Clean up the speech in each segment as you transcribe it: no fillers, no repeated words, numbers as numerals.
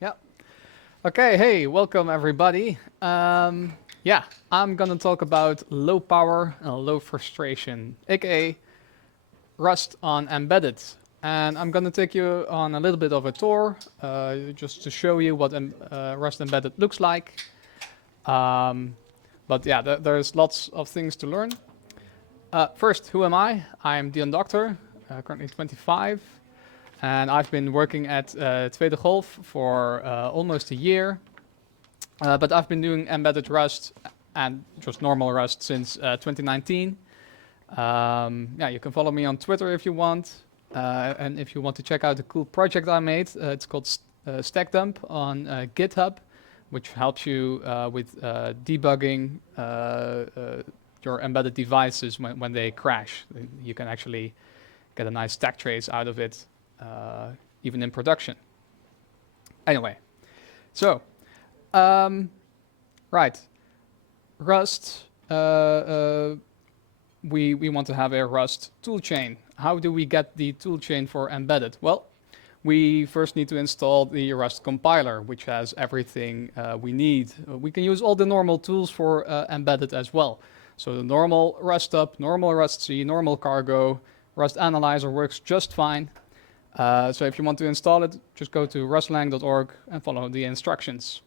Yeah. Okay. Hey, welcome everybody. Yeah, I'm gonna talk about low power and low frustration, aka Rust on embedded. And I'm gonna take you on a little bit of a tour, just to show you what Rust embedded looks like. Um, but yeah, there's lots of things to learn. First, who am I? I'm Dion Dokter, currently 25. And I've been working at Tweede Golf for almost a year. But I've been doing embedded Rust and just normal Rust since 2019. Yeah, you can follow me on Twitter if you want. And if you want to check out a cool project I made, it's called StackDump on GitHub, which helps you with debugging your embedded devices when they crash. You can actually get a nice stack trace out of it, even in production. Anyway, so, right, Rust, we want to have a Rust toolchain. How do we get the toolchain for embedded? Well, we first need to install the Rust compiler, which has everything we need. We can use all the normal tools for embedded as well. So the normal Rust up, normal Rust C, normal cargo, Rust analyzer works just fine. So if you want to install it, just go to rustlang.org and follow the instructions.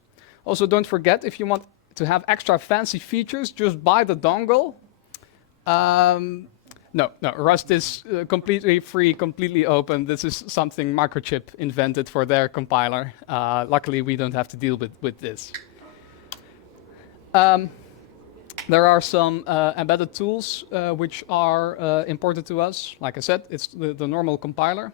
Also, don't forget, if you want to have extra fancy features, just buy the dongle. No, Rust is completely free, completely open. This is something Microchip invented for their compiler. Luckily, we don't have to deal with this. There are some embedded tools which are important to us. Like I said, it's the normal compiler.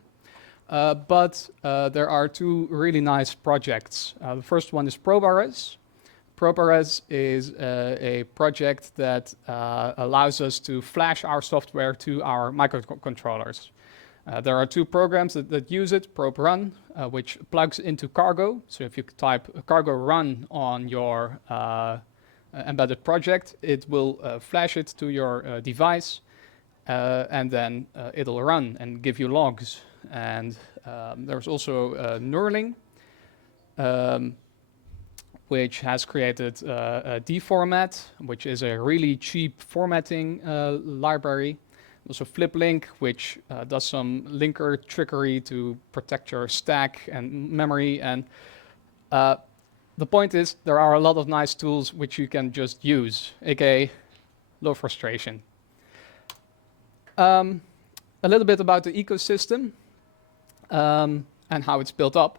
But there are two really nice projects. The first one is ProbaRes. ProbaRes is a project that allows us to flash our software to our microcontrollers. There are two programs that use it, ProbeRun, which plugs into Cargo. So if you type Cargo Run on your embedded project, it will flash it to your device, and then it'll run and give you logs. And there's also Knurling, which has created a dformat, which is a really cheap formatting library. Also FlipLink, which does some linker trickery to protect your stack and memory. And the point is, there are a lot of nice tools which you can just use, aka low frustration. A little bit about the ecosystem and how it's built up.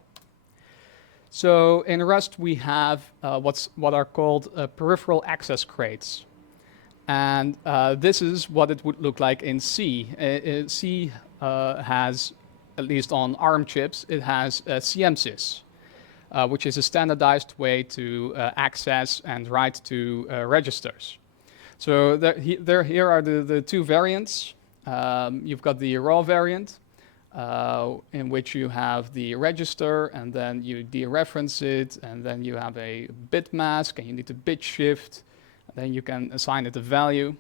So in Rust, we have what are called peripheral access crates. And this is what it would look like in C. C has, at least on ARM chips, it has CMSIS, which is a standardized way to access and write to registers. So here are the two variants. You've got the raw variant, in which you have the register, and then you dereference it, and then you have a bit mask, and you need to bit shift, and then you can assign it a value.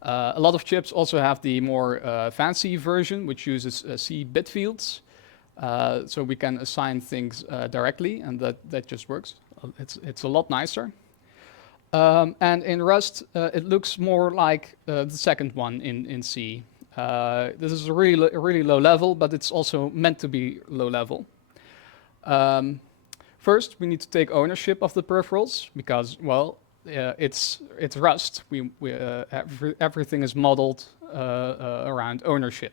A lot of chips also have the more fancy version, which uses C bit fields, so we can assign things directly, and that just works. It's a lot nicer. And in Rust, it looks more like the second one in C. This is a really low level, but it's also meant to be low level. First, we need to take ownership of the peripherals because, well, it's Rust. Everything is modeled around ownership,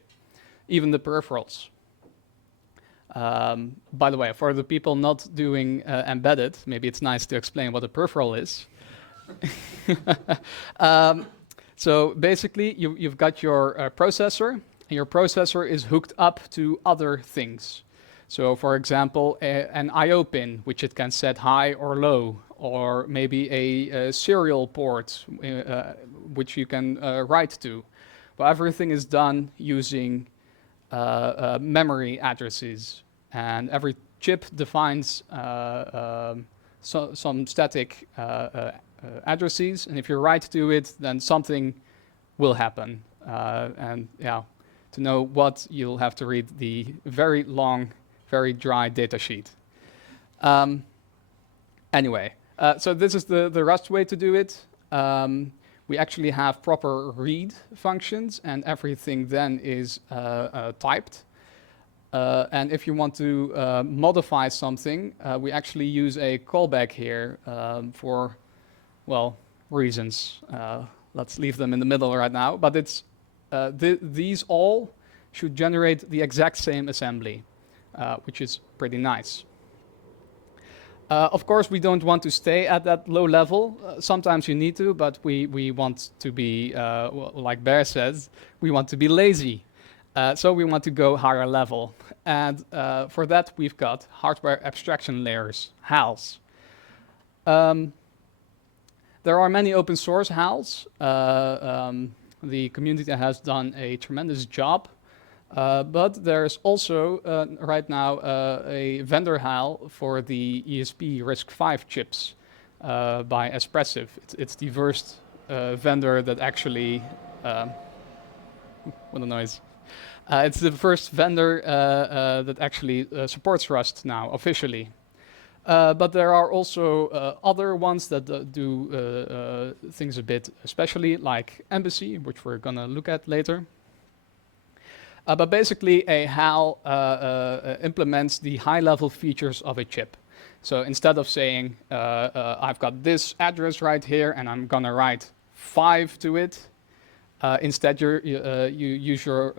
even the peripherals. By the way, for the people not doing embedded, maybe it's nice to explain what a peripheral is. So basically, you've got your processor, and your processor is hooked up to other things. So for example, an I/O pin, which it can set high or low, or maybe a serial port, which you can write to. Well, everything is done using memory addresses, and every chip defines some static addresses, and if you write to it, then something will happen. And yeah, to know what, you'll have to read the very long, very dry datasheet. Um, anyway, so this is the Rust way to do it. We actually have proper read functions, and everything then is typed. And if you want to modify something, we actually use a callback here for, well, reasons. Let's leave them in the middle right now. But it's these all should generate the exact same assembly, which is pretty nice. Of course, we don't want to stay at that low level. Sometimes you need to, but we want to be, well, like Bear says, we want to be lazy. So we want to go higher level. And for that, we've got hardware abstraction layers, HALs. There are many open source HALs. The community has done a tremendous job. But there's also right now a vendor HAL for the ESP RISC-V chips by Espressive. It's the first vendor that actually, what a noise. It's the first vendor that actually supports Rust now officially. But there are also other ones that do things a bit especially, like Embassy, which we're going to look at later. But basically, a HAL implements the high-level features of a chip. So instead of saying, I've got this address right here, and I'm going to write 5 to it, instead you use your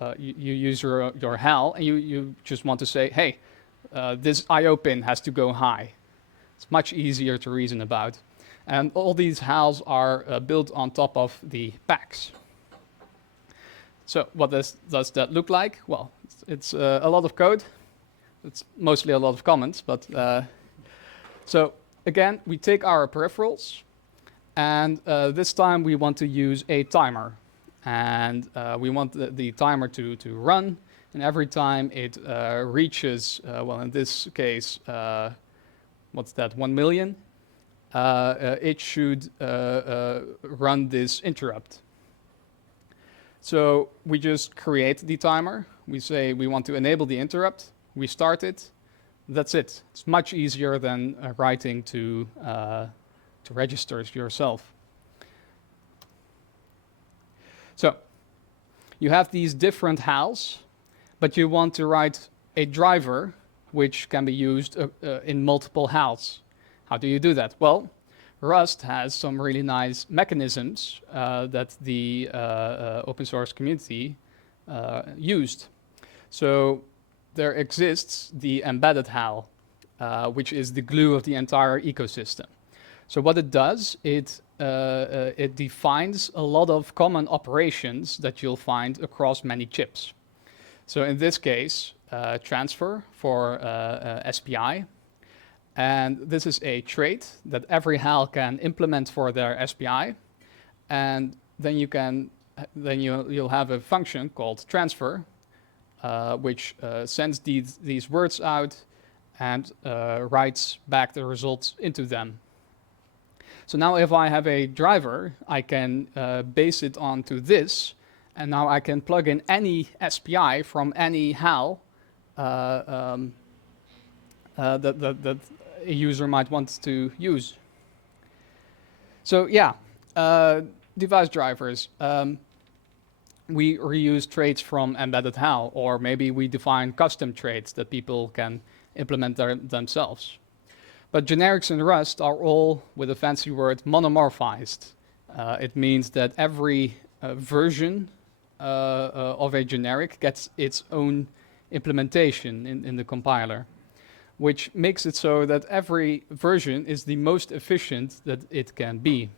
HAL, and you just want to say, hey, this I/O pin has to go high. It's much easier to reason about. And all these HALs are built on top of the packs. So what does that look like? Well, it's a lot of code. It's mostly a lot of comments, but so again, we take our peripherals, and this time we want to use a timer, and we want the timer to run, and every time it reaches, well, in this case, what's that, 1 million, it should run this interrupt. So we just create the timer. We say we want to enable the interrupt. We start it. That's it. It's much easier than writing to registers yourself. So you have these different HALs, but you want to write a driver which can be used in multiple HALs. How do you do that? Well, Rust has some really nice mechanisms that the open source community used. So there exists the embedded HAL, which is the glue of the entire ecosystem. So what it does, it defines a lot of common operations that you'll find across many chips. So in this case, transfer for SPI. And this is a trait that every HAL can implement for their SPI, and then you'll have a function called transfer, which sends these words out and writes back the results into them. So now if I have a driver, I can base it onto this, and now I can plug in any SPI from any HAL that a user might want to use. So yeah, device drivers. We reuse traits from embedded HAL, or maybe we define custom traits that people can implement themselves. But generics in Rust are all, with a fancy word, monomorphized. It means that every version of a generic gets its own implementation in the compiler, which makes it so that every version is the most efficient that it can be.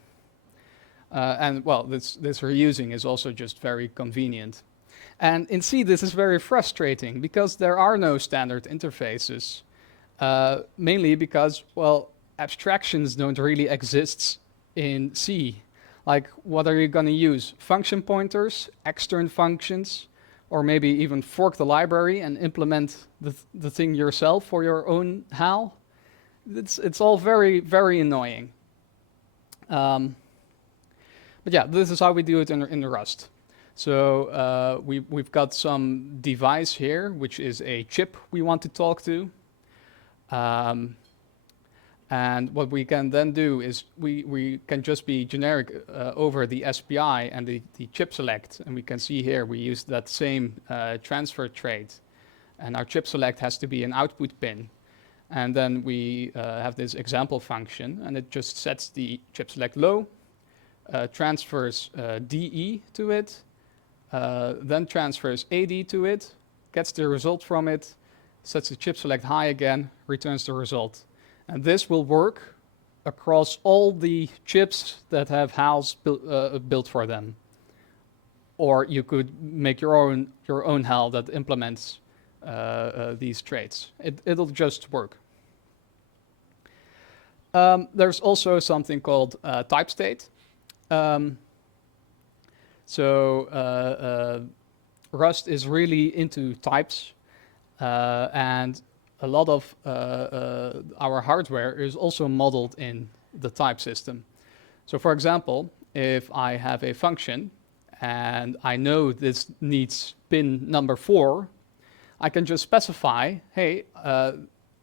And well, this reusing is also just very convenient. And in C, this is very frustrating because there are no standard interfaces, mainly because, well, abstractions don't really exist in C. Like, what are you going to use? Function pointers, extern functions, or maybe even fork the library and implement the thing yourself for your own HAL. It's all very, very annoying. But yeah, this is how we do it in Rust. So we've got some device here, which is a chip we want to talk to. Um, and what we can then do is we can just be generic over the SPI and the chip select. And we can see here we use that same transfer trait. And our chip select has to be an output pin. And then we have this example function, and it just sets the chip select low, transfers DE to it, then transfers AD to it, gets the result from it, sets the chip select high again, returns the result. And this will work across all the chips that have HALs built for them. Or you could make your own HAL that implements these traits. It'll just work. There's also something called type state. Rust is really into types, and a lot of our hardware is also modeled in the type system. So for example, if I have a function and I know this needs pin number 4, I can just specify, hey,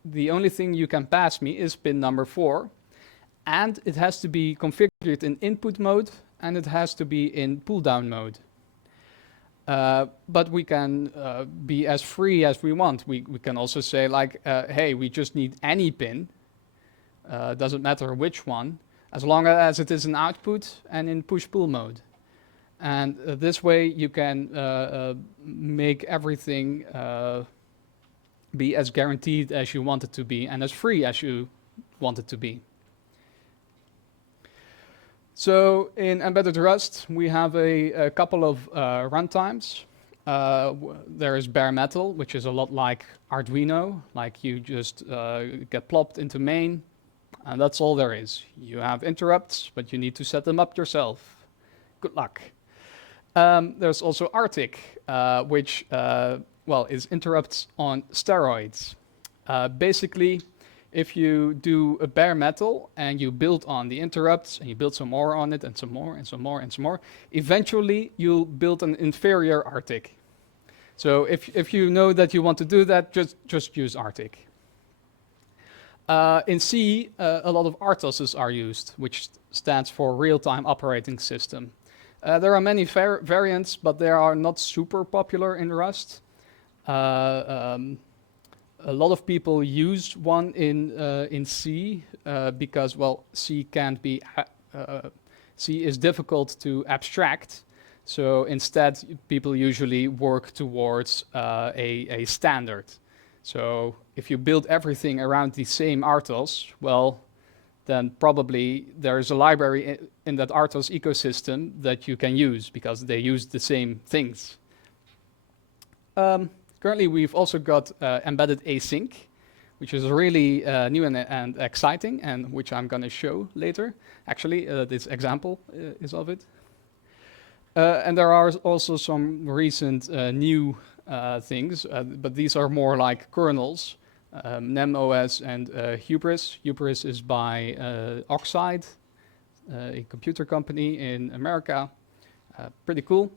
the only thing you can pass me is pin number 4, and it has to be configured in input mode, and it has to be in pull down mode. But we can be as free as we want. We can also say like, hey, we just need any pin, doesn't matter which one, as long as it is an output and in push-pull mode. And this way you can make everything be as guaranteed as you want it to be and as free as you want it to be. So in embedded Rust, we have a couple of runtimes. There is bare metal, which is a lot like Arduino, like you just get plopped into main, and that's all there is. You have interrupts, but you need to set them up yourself. Good luck. There's also Arctic, which is interrupts on steroids. Basically, if you do a bare metal and you build on the interrupts and you build some more on it and some more and some more and some more, eventually you'll build an inferior Arctic. So if you know that you want to do that, just use Arctic. In C, a lot of RTOSes are used, which stands for real-time operating system. There are many variants, but they are not super popular in Rust. A lot of people use one in C because, well, C can't be C is difficult to abstract. So instead, people usually work towards a standard. So if you build everything around the same RTOS, well, then probably there's a library in that RTOS ecosystem that you can use because they use the same things. Currently, we've also got embedded async, which is really new and exciting, and which I'm going to show later. Actually, this example is of it. And there are also some recent new things, but these are more like kernels, NemOS and Hubris. Hubris is by Oxide, a computer company in America. Pretty cool.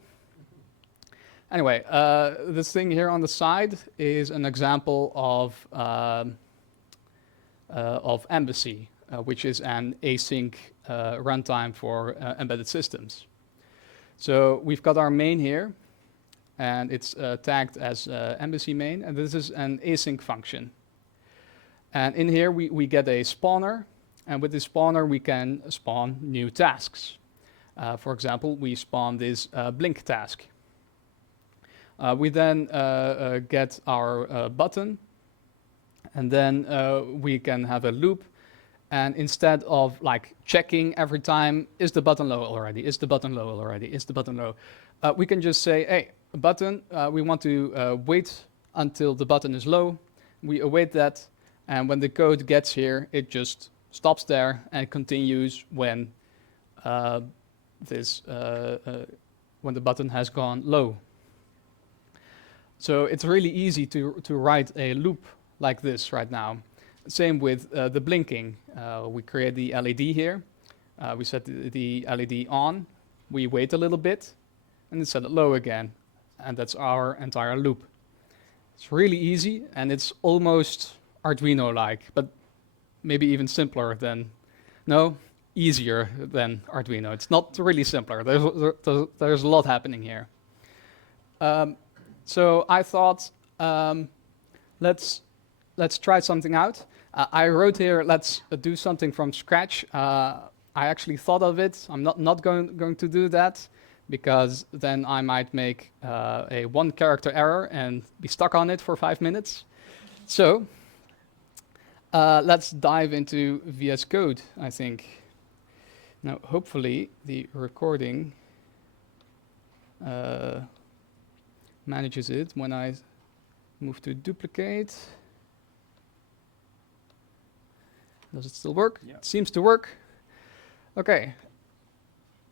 Anyway, this thing here on the side is an example of Embassy, which is an async runtime for embedded systems. So we've got our main here, and it's tagged as Embassy main, and this is an async function. And in here we get a spawner, and with this spawner we can spawn new tasks. For example, we spawn this blink task. We then get our button, and then we can have a loop. And instead of like checking every time, is the button low already? Is the button low already? Is the button low? We can just say, hey, button, we want to wait until the button is low. We await that, and when the code gets here, it just stops there and continues when when the button has gone low. So it's really easy to write a loop like this right now. Same with the blinking. We create the LED here. We set the LED on. We wait a little bit, and then set it low again. And that's our entire loop. It's really easy, and it's almost Arduino-like, but maybe even simpler than, no, easier than Arduino. It's not really simpler. There's a lot happening here. So I thought, let's try something out. I wrote here, let's do something from scratch. I actually thought of it. I'm not going to do that, because then I might make a one-character error and be stuck on it for 5 minutes. So let's dive into VS Code, I think. Now, hopefully, the recording manages it when I move to duplicate. Does it still work? Yeah. It seems to work. Okay.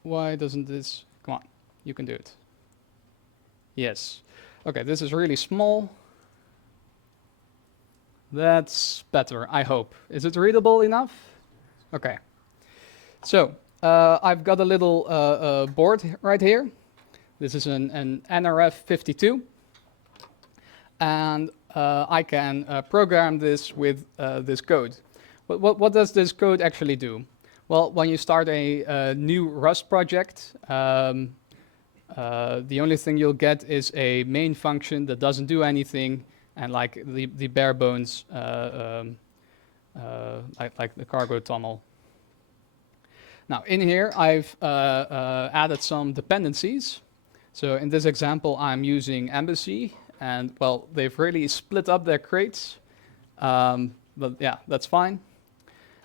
Why doesn't this? Come on, you can do it. Yes. Okay, this is really small. That's better, I hope. Is it readable enough? Okay. So I've got a little board right here. This is an NRF52. And I can program this with this code. What does this code actually do? Well, when you start a new Rust project, the only thing you'll get is a main function that doesn't do anything, and like the bare bones, like the cargo tunnel. Now, in here, I've added some dependencies. So in this example, I'm using Embassy, and well, they've really split up their crates, but yeah, that's fine.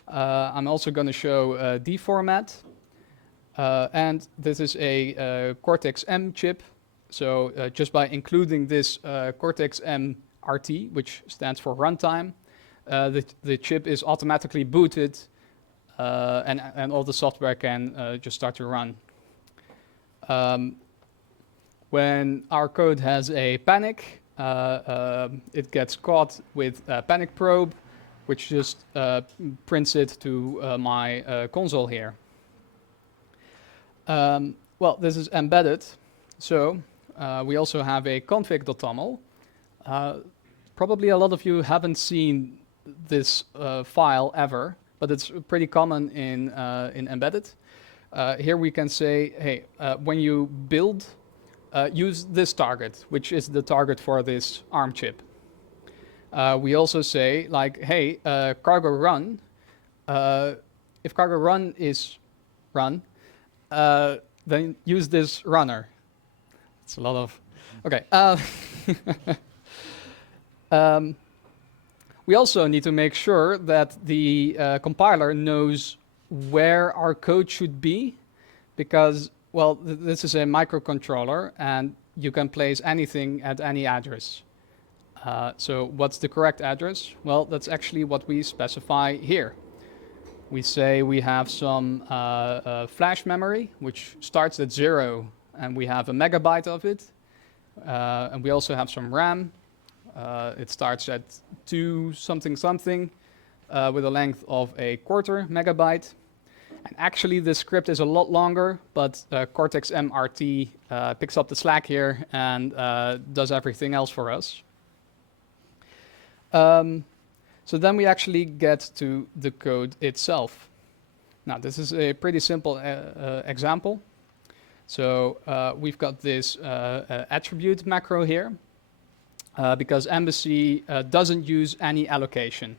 I'm also going to show deformat, and this is a Cortex-M chip. So just by including this Cortex-M RT, which stands for runtime, the chip is automatically booted, and all the software can just start to run. When our code has a panic, it gets caught with a panic probe, which just prints it to my console here. Well, this is embedded, so we also have a config.toml. Probably a lot of you haven't seen this file ever, but it's pretty common in embedded. Here we can say, hey, when you build, use this target, which is the target for this ARM chip. We also say, like, hey, cargo run, if cargo run is run, then use this runner. It's a lot of, okay. We also need to make sure that the compiler knows where our code should be, because, well, this is a microcontroller, and you can place anything at any address. So what's the correct address? Well, that's actually what we specify here. We say we have some flash memory, which starts at 0, and we have a megabyte of it. And we also have some RAM. It starts at 2 something something with a length of a 1/4 megabyte. And actually, this script is a lot longer, but Cortex-M RT picks up the slack here and does everything else for us. So then we actually get to the code itself. Now, this is a pretty simple example. So we've got this attribute macro here, because Embassy doesn't use any allocation.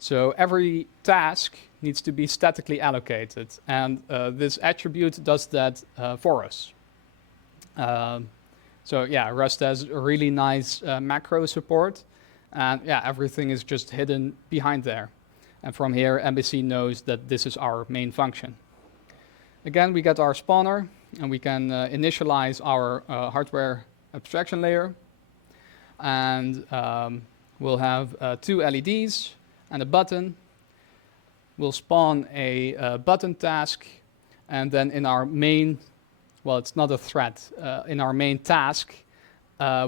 So every task needs to be statically allocated, and this attribute does that for us. So yeah, Rust has a really nice macro support, and yeah, everything is just hidden behind there. And from here, Embassy knows that this is our main function. Again, we get our spawner, and we can initialize our hardware abstraction layer. And we'll have 2 LEDs and a button. We'll spawn a button task, and then in our main, well, it's not a thread, in our main task,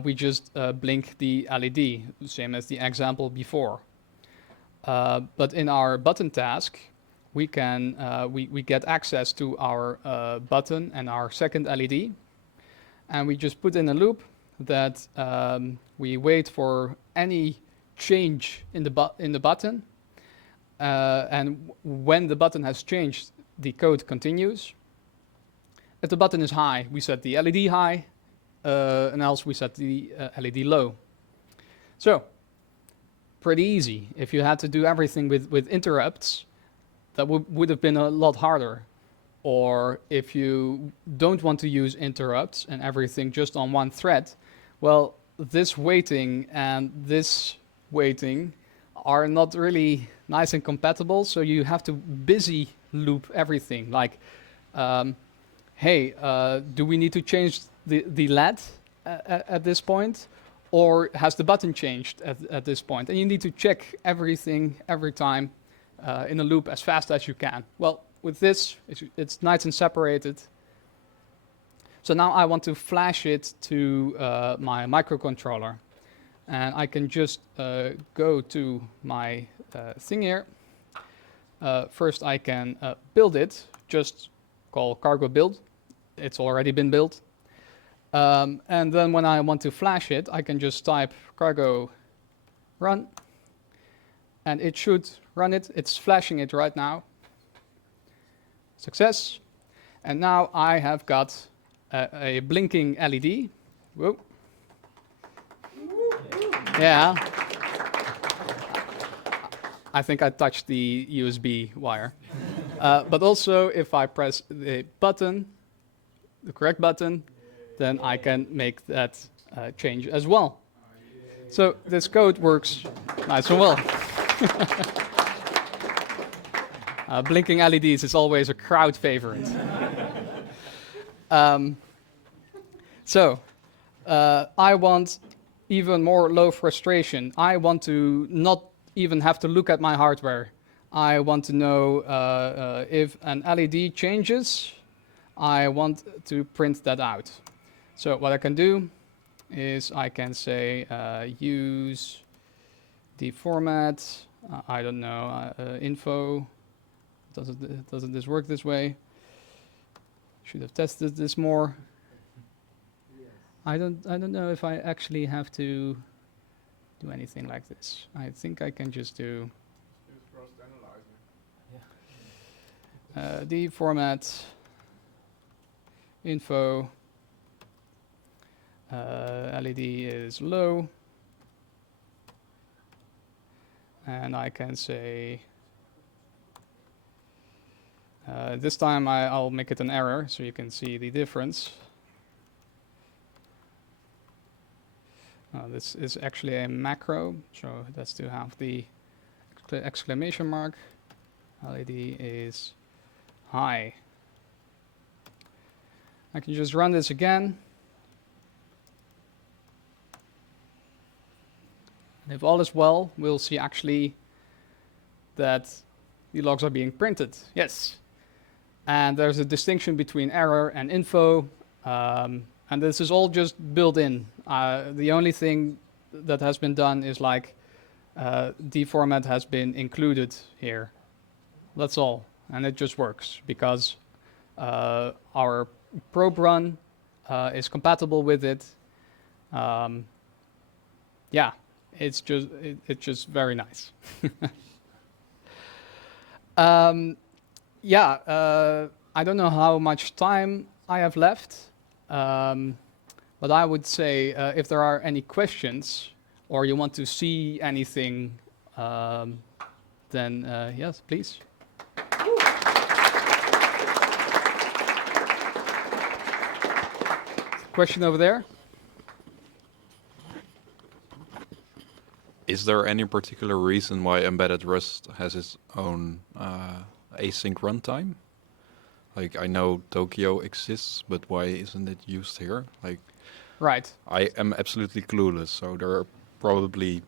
we just blink the LED, same as the example before. But in our button task, we can we get access to our button and our second LED, and we just put in a loop that we wait for any change in the button, and when the button has changed, the code continues. If the button is high, we set the LED high, and else we set the LED low. So, pretty easy. If you had to do everything with interrupts, that would have been a lot harder. Or if you don't want to use interrupts and everything just on one thread, well, this waiting and this waiting are not really nice and compatible, so you have to busy loop everything. Like, hey, do we need to change the LED at this point? Or has the button changed at this point? And you need to check everything every time in a loop as fast as you can. Well, with this, it's nice and separated. So now I want to flash it to my microcontroller. And I can just go to my thing here. First I can build it, just call cargo build. It's already been built. And then when I want to flash it, I can just type cargo run. And it should run it. It's flashing it right now. Success. And now I have got a blinking LED. Whoa. Yeah. I think I touched the USB wire. But also, if I press the button, the correct button, then I can make that change as well. So this code works nice and well. Blinking LEDs is always a crowd favorite. I want even more low frustration. I want to not even have to look at my hardware. I want to know if an LED changes, I want to print that out. So what I can do is I can say use the format, I don't know, info. Doesn't this work this way? Should have tested this more. I don't know if I actually have to do anything like this. I think I can just do the format info LED is low, and I can say this time I'll make it an error so you can see the difference. This is actually a macro, so that's to have the exclamation mark. LED is high. I can just run this again. And if all is well, we'll see actually that the logs are being printed. Yes. And there's a distinction between error and info. And this is all just built in. The only thing that has been done is like deformat has been included here. That's all. And it just works because our probe run is compatible with it. Yeah, it's just very nice. I don't know how much time I have left. But I would say if there are any questions or you want to see anything, then yes, please. Question over there? Is there any particular reason why embedded Rust has its own async runtime? Like, I know Tokyo exists, but why isn't it used here? Like, right. I am absolutely clueless, so there are probably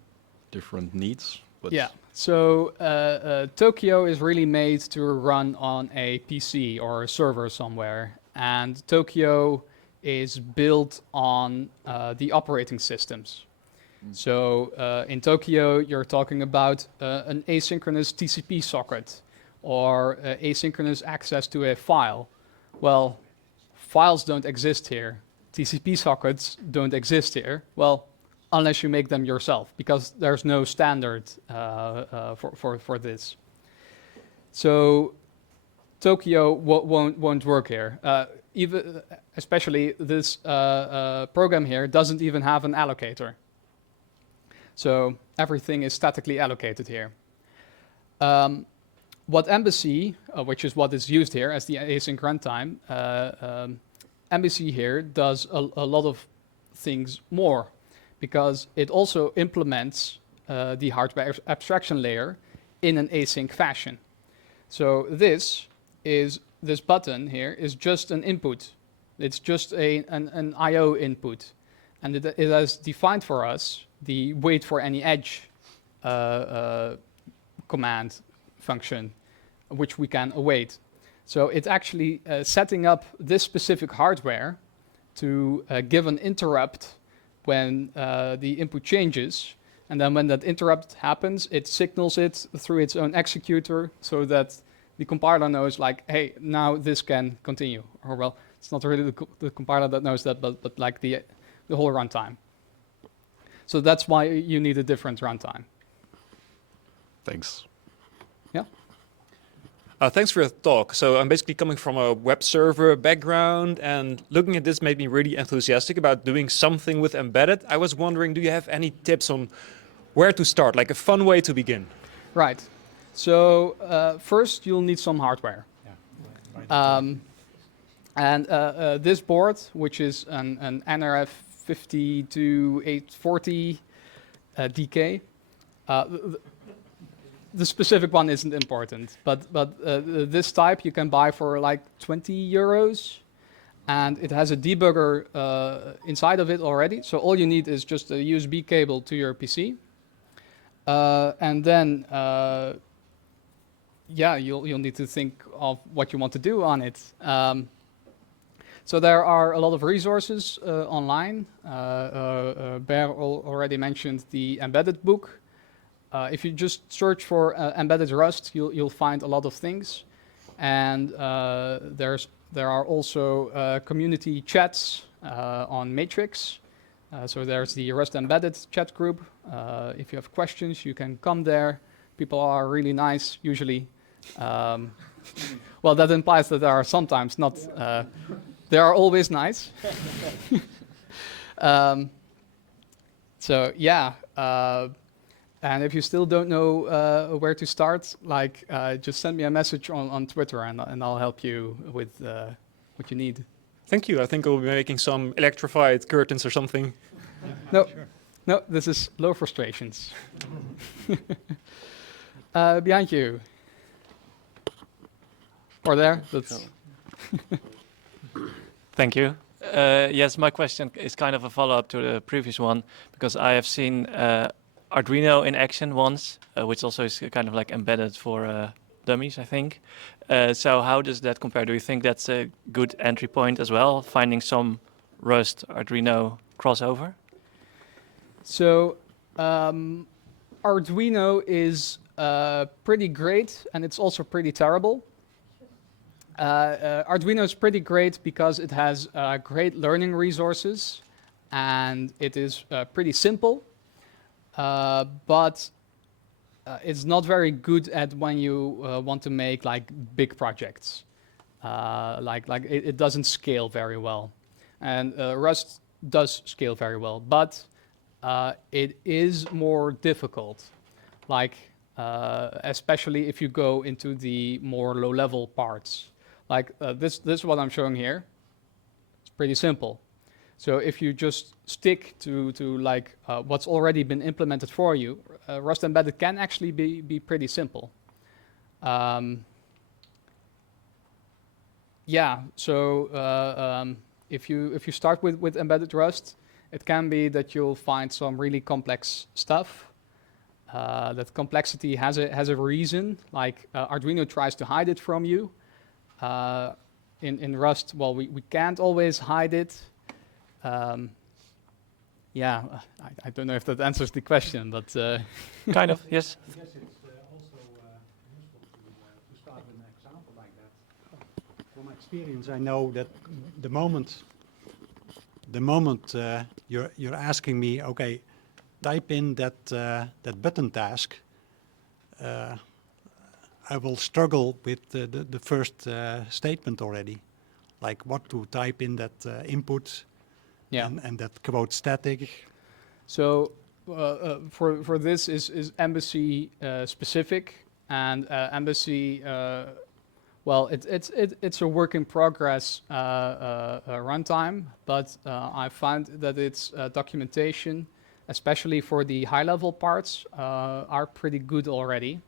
different needs. But yeah, so Tokyo is really made to run on a PC or a server somewhere, and Tokyo is built on the operating systems. So in Tokyo, you're talking about an asynchronous TCP socket or asynchronous access to a file. Well, files don't exist here. TCP sockets don't exist here. Well, unless you make them yourself, because there's no standard for this. So Tokyo won't work here. Even especially this program here doesn't even have an allocator. So everything is statically allocated here. What Embassy, which is what is used here as the async runtime, Embassy here does a lot of things more, because it also implements the hardware abstraction layer in an async fashion. So this button here is just an input. It's just an I/O input, and it has defined for us the wait for any edge command function, which we can await. So it's actually setting up this specific hardware to give an interrupt when the input changes, and then when that interrupt happens, it signals it through its own executor so that the compiler knows, like, hey, now this can continue. Or, well, it's not really the compiler that knows that, but like the whole runtime. So that's why you need a different runtime. Thanks. Yeah. Thanks for your talk. So I'm basically coming from a web server background, and looking at this made me really enthusiastic about doing something with embedded. I was wondering, do you have any tips on where to start, like a fun way to begin? Right. So first you'll need some hardware. And this board, which is an NRF 52840 DK, the specific one isn't important, but this type you can buy for like 20 euros, and it has a debugger inside of it already. So all you need is just a USB cable to your PC, and then yeah, you'll need to think of what you want to do on it. So there are a lot of resources online. Bear already mentioned the embedded book. If you just search for embedded Rust, you'll find a lot of things. And there are also community chats on Matrix. So there's the Rust Embedded chat group. If you have questions, you can come there. People are really nice, usually. Well, that implies that there are sometimes not. They are always nice. So yeah, and if you still don't know where to start, like just send me a message on Twitter, and I'll help you with what you need. Thank you. I think I'll be making some electrified curtains or something. No, sure. No, this is low frustrations. Behind you. Or there. That's. Thank you. Yes, my question is kind of a follow-up to the previous one, because I have seen Arduino in action once, which also is kind of like embedded for dummies, I think. So how does that compare? Do you think that's a good entry point as well, finding some Rust Arduino crossover? So Arduino is pretty great, and it's also pretty terrible. Arduino is pretty great because it has great learning resources, and it is pretty simple, but it's not very good at when you want to make like big projects. It doesn't scale very well, and Rust does scale very well, but it is more difficult, like especially if you go into the more low-level parts. Like this is what I'm showing here. It's pretty simple. So if you just stick to like what's already been implemented for you, Rust Embedded can actually be pretty simple. Yeah. So if you start with embedded Rust, it can be that you'll find some really complex stuff. That complexity has a reason. Like Arduino tries to hide it from you. In Rust, well, we can't always hide it. Yeah, I don't know if that answers the question, but kind of, yes. I guess it's also useful to start with an example like that. From experience, I know that the moment you're asking me, okay, type in that button task, I will struggle with the first statement already, like what to type in that input, Yeah. and that quote static. So for this is Embassy specific, and Embassy, well, it's a work in progress runtime, but I found that its documentation, especially for the high level parts, are pretty good already.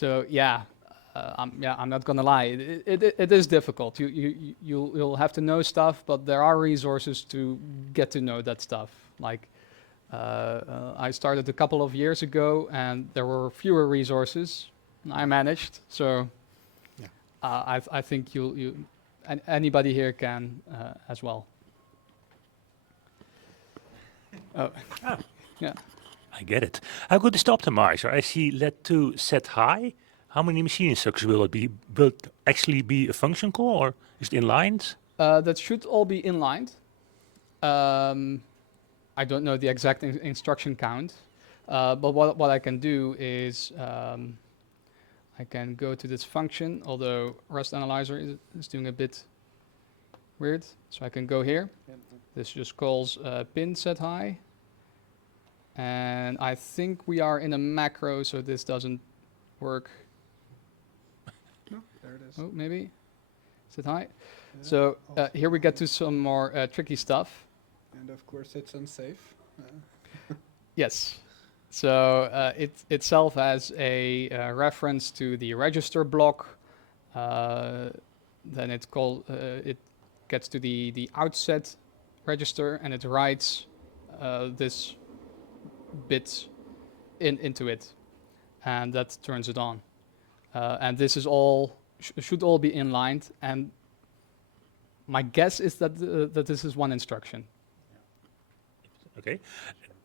So yeah. I'm not gonna lie. It is difficult. You'll have to know stuff, but there are resources to get to know that stuff. Like I started a couple of years ago, and there were fewer resources. I managed, so Yeah. I think anybody here can as well. Oh, yeah. I get it. How good is the optimizer? I see let2 set high. How many machine instructions will it be? Will it actually be a function call, or is it inlined? That should all be inlined. I don't know the exact instruction count, but what I can do is I can go to this function, although Rust Analyzer is doing a bit weird. So I can go here. This just calls pin set high. And I think we are in a macro, so this doesn't work. No, there it is. Oh, maybe. Set high. So here we get to some more tricky stuff. And of course it's unsafe. Yes. So it itself has a reference to the register block. Then it gets to the outset register, and it writes this bit into it, and that turns it on. And this is all should all be inlined. And my guess is that that this is one instruction. Okay.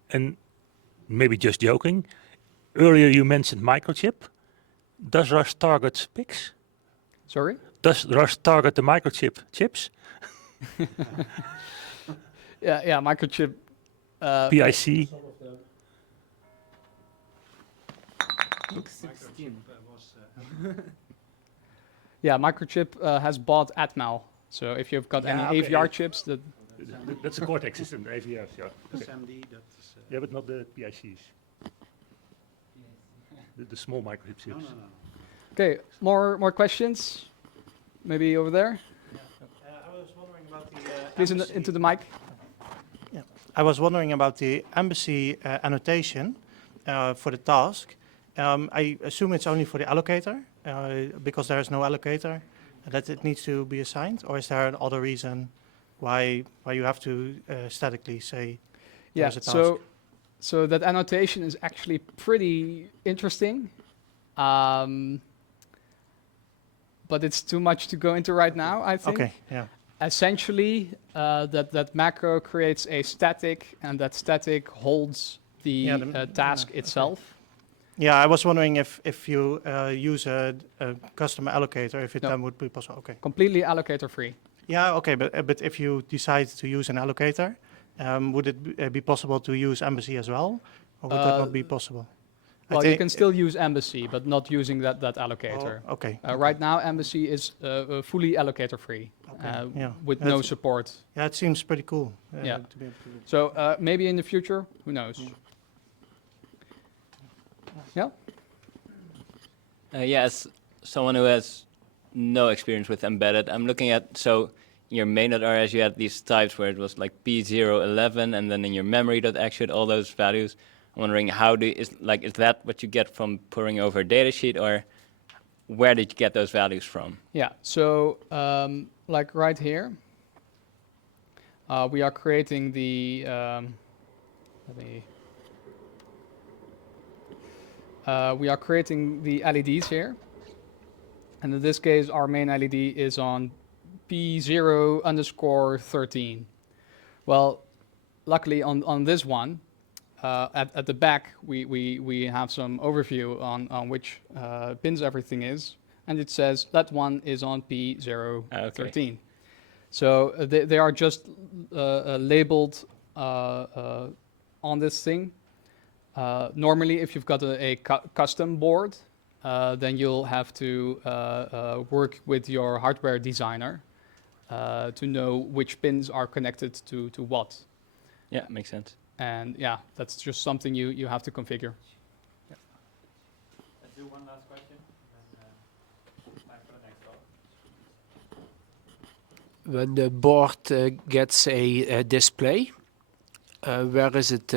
And maybe just joking. Earlier you mentioned microchip. Does Rust target PICs? Sorry? Does Rust target the microchip chips? Yeah, microchip. PIC? Yeah, microchip has bought Atmel. So if you've got Yeah, any okay. AVR chips, that That's a Cortex system, AVRs, yeah. Okay. SMD, that's Yeah, but not the PICs. The small microchip chips. no. okay. More questions? Maybe over there. I was wondering about the Please embassy. into the mic. I was wondering about the embassy annotation for the task. I assume it's only for the allocator because there is no allocator that it needs to be assigned, or is there another reason why you have to statically say Yeah. there's a task? So that annotation is actually pretty interesting, but it's too much to go into right now, I think. Okay, yeah. Essentially, that macro creates a static, and that static holds the Yeah, the- task yeah, itself. Yeah, I was wondering if you use a custom allocator, if it No. then would be possible. Okay. Completely allocator free. Yeah, okay, but if you decide to use an allocator, would it be possible to use Embassy as well, or would that not be possible? I Well, you think- can still use Embassy, but not using that allocator. Oh, okay. Right now, Embassy is fully allocator free, Okay, yeah. with no That's- support. Yeah, it seems pretty cool. Yeah. To be able to do. So maybe in the future, who knows? Yeah. Yes, someone who has no experience with embedded. I'm looking at, so in your main.rs you had these types where it was like P011, and then in your memory.x you had all those values. I'm wondering is that what you get from pouring over a datasheet, or where did you get those values from? Yeah. So like right here, we are creating the. We are creating the LEDs here, and in this case, our main LED is on P0_13. Well, luckily on this one, at the back, we have some overview on which pins everything is, and it says that one is on P013. Okay. So they are just labeled on this thing. Normally, if you've got a custom board, then you'll have to work with your hardware designer to know which pins are connected to what. Yeah, makes sense. And yeah, that's just something you have to configure. Let's do one last question. Time for the next talk. When the board gets a display, where is it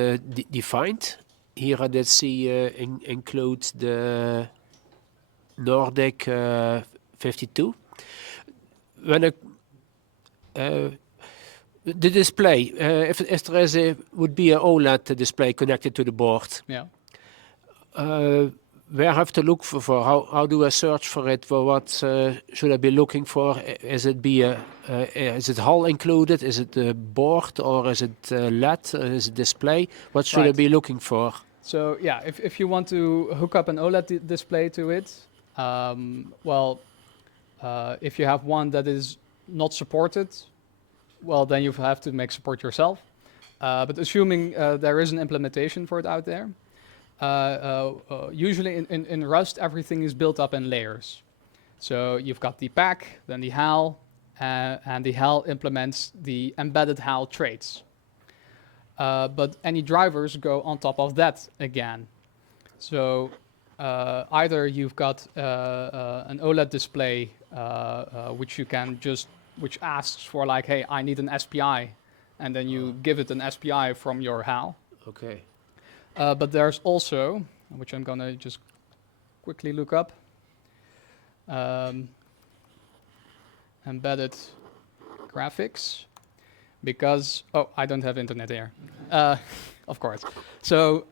defined? Here I did see includes the Nordic 52. When the display, if there is would be an OLED display connected to the board, Yeah. where I have to look for how do I search for it? For what should I be looking for? Is it is it hull included? Is it the board or is it LED? Is it display? What should I Right. be looking for? So yeah, if you want to hook up an OLED display to it, if you have one that is not supported, well, then you have to make support yourself. But assuming there is an implementation for it out there, usually in Rust, everything is built up in layers. So you've got the pack, then the HAL, and the HAL implements the embedded HAL traits. But any drivers go on top of that again. So either you've got an OLED display which asks for like, hey, I need an SPI, and then you give it an SPI from your HAL. Okay. But there's also, which I'm gonna just quickly look up, embedded graphics, because, oh, I don't have internet here, of course. So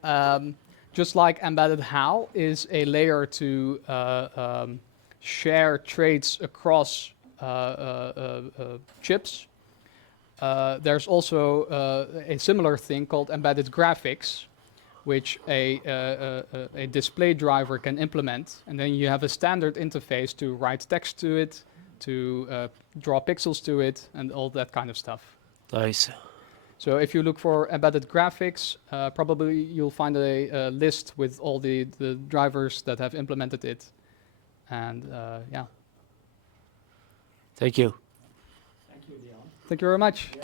just like embedded HAL is a layer to share traits across chips, there's also a similar thing called embedded graphics, which a display driver can implement, and then you have a standard interface to write text to it, to draw pixels to it, and all that kind of stuff. Nice. So if you look for embedded graphics, probably you'll find a list with all the drivers that have implemented it, and yeah. Thank you. Thank you, Dion. Thank you very much. Yeah.